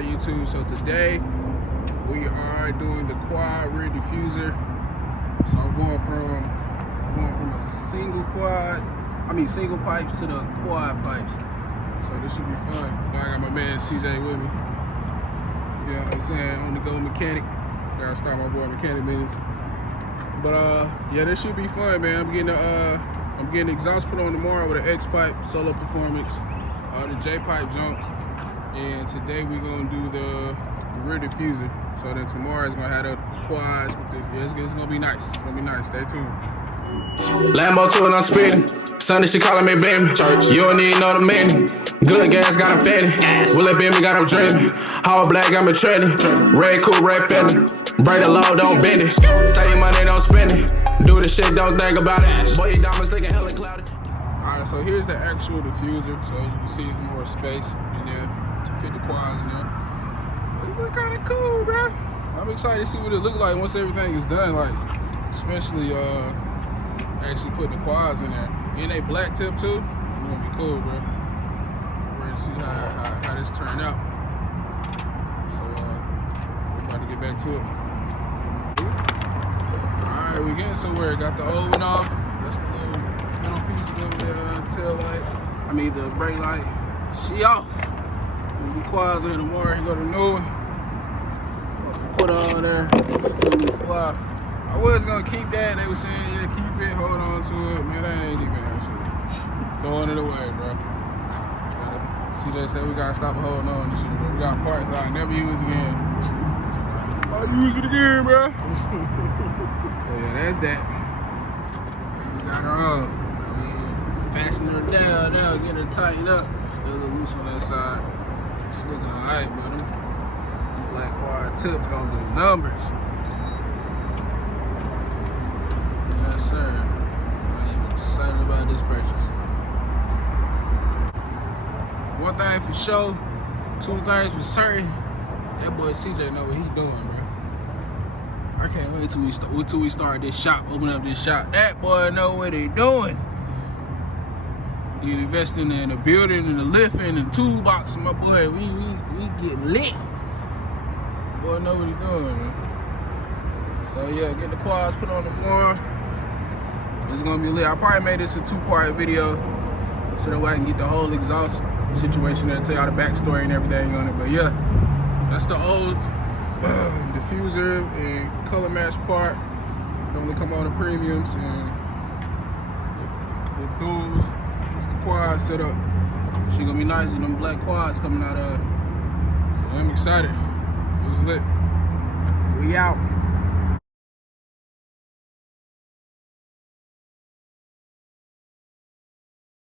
Alright YouTube, so today we are doing the quad rear diffuser. So I'm going from a single pipes to the quad pipes. So this should be fun. I got my man CJ with me. You know what I'm saying? On the go mechanic. Gotta start my boy mechanic minutes. But yeah, this should be fun, man. I'm getting the exhaust put on tomorrow with an X pipe, solo performance, the J pipe jumps. And today we're gonna do the rear diffuser. So then tomorrow is gonna have the quads with the, it's gonna be nice. It's gonna be nice. Stay tuned. Lambo to it, I'm speeding. Sunday she calling me baby. You don't even know the meaning. Good gas got him fatty. Will it be me got him dreaming. All black got me trending. Red cool, red fending. Break the law, don't bend it. Say your money, don't spend it. Do the shit, don't think about it. Boy, your diamonds looking hella cloudy. Alright, so here's the actual diffuser. So as you can see, it's more space in there to fit the quads in there. It's look kind of cool, bro. I'm excited to see what it look like once everything is done. Like, especially actually putting the quads in there. And they black tip too. It's gonna be cool, bro. We're ready to see how this turned out. So we're about to get back to it. Alright, we getting somewhere. Got the old one off. That's the little piece of the tail light. I mean the brake light. She off. When the quads in tomorrow, he got a new one. Put on there. It's fly. I was gonna keep that. They were saying, yeah, keep it, hold on to it. Man, I ain't keeping that shit. Throwing it away, bro. CJ said we gotta stop holding on to shit, bro. We got parts I never use again. I'll use it again, bro. So yeah, that's that. We got her on. Fasten her down now, get her tightened up. Still a little loose on that side. She's looking alright, but them black quad tips gonna do numbers. Yes, sir. I am excited about this purchase. One thing for sure, two things for certain. That boy CJ know what he doing, bro. I can't wait till we start this shop, open up this shop. That boy know what he doing. He investing in the building and the lifting and the toolbox, my boy. We get lit. Boy know what he doing, man. So yeah, get the quads put on tomorrow. It's gonna be lit. I probably made this a two-part video so that way I can get the whole exhaust situation and tell y'all the backstory and everything on it. But yeah, that's the old diffuser and color match part. It only come on the premiums and the duals. It's the quad setup. She gonna be nice with them black quads coming out of. So I'm excited. It's lit. We out.